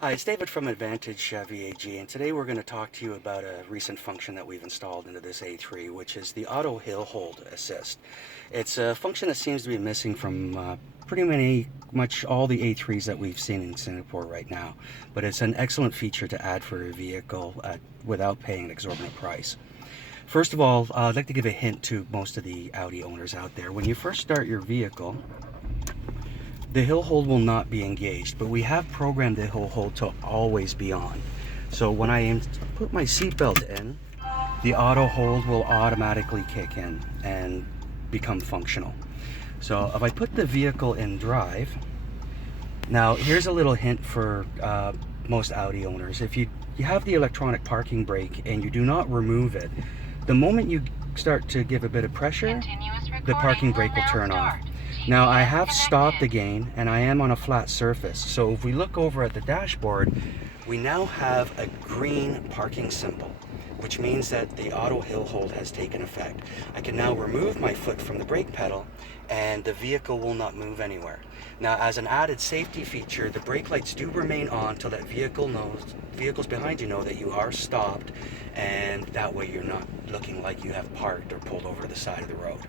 Hi, it's David from Advantage VAG, and today we're going to talk to you about a recent function that we've installed into this A3, which is the Auto Hill Hold Assist. It's a function that seems to be missing from much all the A3s that we've seen in Singapore right now, but it's an excellent feature to add for a vehicle without paying an exorbitant price. First of all, I'd like to give a hint to most of the Audi owners out there. When you first start your vehicle, the hill hold will not be engaged, but we have programmed the hill hold to always be on. So when I put my seatbelt in, the auto hold will automatically kick in and become functional. So if I put the vehicle in drive, now here's a little hint for most Audi owners. If you have the electronic parking brake and you do not remove it, the moment you start to give a bit of pressure, the parking brake will turn off. Now I have stopped again and I am on a flat surface. So if we look over at the dashboard, we now have a green parking symbol, which means that the auto hill hold has taken effect. I can now remove my foot from the brake pedal and the vehicle will not move anywhere. Now as an added safety feature, the brake lights do remain on till that vehicles behind you know that you are stopped, and that way you're not looking like you have parked or pulled over to the side of the road.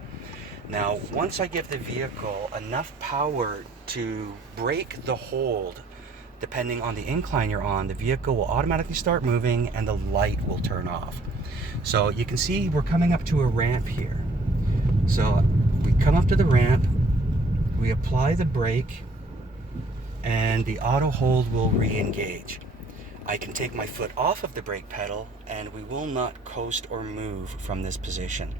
Now, once I give the vehicle enough power to break the hold, depending on the incline you're on, the vehicle will automatically start moving and the light will turn off. So you can see we're coming up to a ramp here. So we come up to the ramp, we apply the brake, and the auto hold will re-engage. I can take my foot off of the brake pedal and we will not coast or move from this position.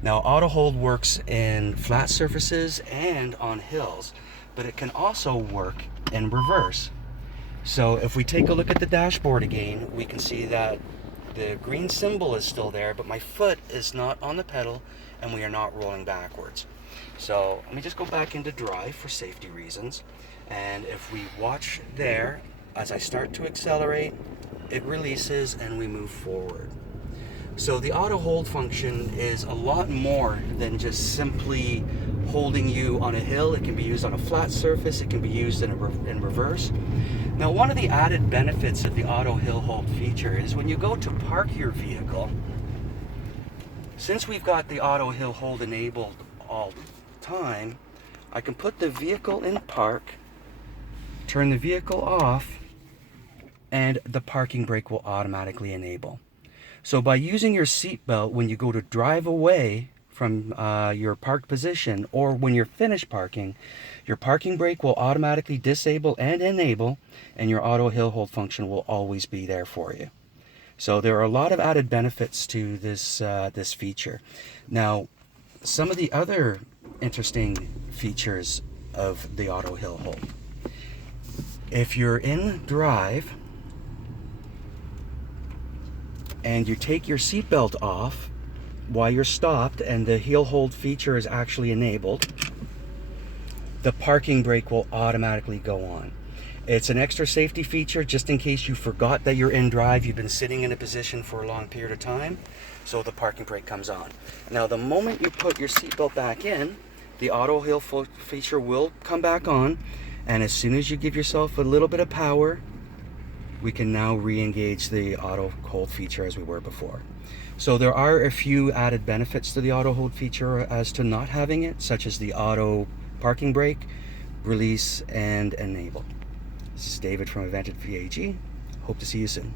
Now, auto hold works in flat surfaces and on hills, but it can also work in reverse. So if we take a look at the dashboard again, we can see that the green symbol is still there, but my foot is not on the pedal and we are not rolling backwards. So let me just go back into drive for safety reasons. And if we watch there, as I start to accelerate, it releases and we move forward. So the auto hold function is a lot more than just simply holding you on a hill. It can be used on a flat surface. It can be used in reverse. Now, one of the added benefits of the auto hill hold feature is when you go to park your vehicle, since we've got the auto hill hold enabled all the time, I can put the vehicle in park, turn the vehicle off, and the parking brake will automatically enable. So by using your seatbelt when you go to drive away from your parked position, or when you're finished parking, your parking brake will automatically disable and enable, and your auto hill hold function will always be there for you. So there are a lot of added benefits to this feature. Now, some of the other interesting features of the auto hill hold. If you're in drive and you take your seatbelt off while you're stopped and the hill hold feature is actually enabled, the parking brake will automatically go on. It's an extra safety feature just in case you forgot that you're in drive, you've been sitting in a position for a long period of time, so the parking brake comes on. Now the moment you put your seatbelt back in, the auto hill feature will come back on, and as soon as you give yourself a little bit of power, we can now re-engage the auto hold feature as we were before. So there are a few added benefits to the auto hold feature as to not having it, such as the auto parking brake, release, and enable. This is David from Advantage VAG. Hope to see you soon.